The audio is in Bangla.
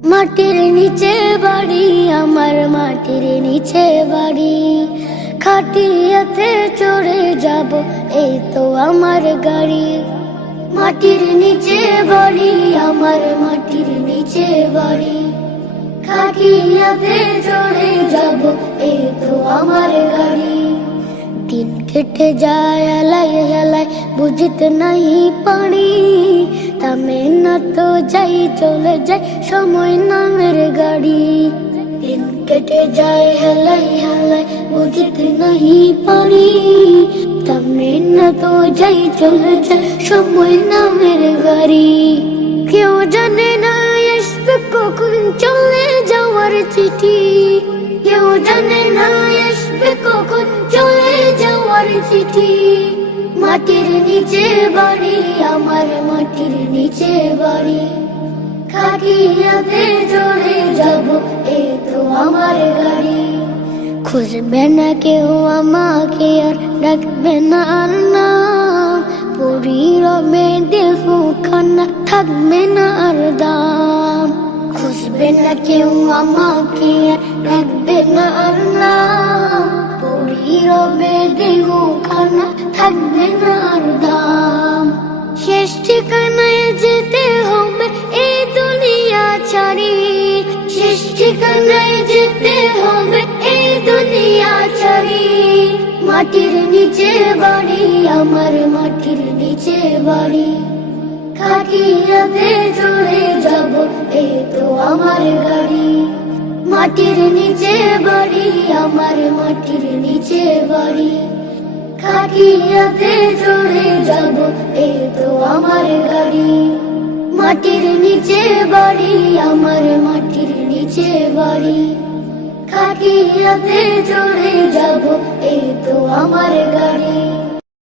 মাটির নিচে বাড়ি আমার, মাটির নিচে বাড়ি। খাটিয়াতে চড়ে যাব, এই তো আমার গাড়ি। মাটির নিচে বাড়ি আমার, মাটির নিচে বাড়ি। খাটিয়াতে চড়ে যাব, এই তো আমার গাড়ি। দিন কেটে যায় এলাই এলাই, বুঝতে নাই পারি। থামে না তো যাই, চলে যায় সময় নামের গাড়ি। দিন কেটে যায় হেলাই হেলাই, বুঝতে নাই পারি। থামে না তো যাই, চলে যায় সময় নামের গাড়ি। কেউ জানে না আসবে কখন চলে যাওয়ার চিঠি। কেউ জানে না আসবে কখন চলে যাওয়ার চিঠি। মাটির নিচে বাড়ি আমার, মাটির নিচে বাড়ি। খাটিয়াতে চড়ে যাব, এই তো আমার গাড়ি। খুঁজবে না কেউ আমাকে আর, ডাকবে না আর নাম। পরি রবে দেহ খানা, থাকবে না আর দাম। খুঁজবে না কেউ আমাকে আর, ডাকবে না আর নাম। পরি রবে দেহ খানা, থাকবে না আর দাম। শেষ ঠিকানায় যেতে হবে এই দুনিয়া ছাড়ি। শেষ ঠিকানায় যেতে হবে এই দুনিয়া ছাড়ি। মাটির নিচে বাড়ি আমার, মাটির নিচে বাড়ি। খাটিয়াতে চড়ে যাব, এই তো আমার গাড়ি। মাটির নিচে বাড়ি আমার, মাটির নিচে বাড়ি। খাটিয়াতে চড়ে যাব, এই তো আমার গাড়ি। মাটির নিচে বাড়ি আমার, মাটির নিচে বাড়ি। খাটিয়াতে চড়ে যাব, এই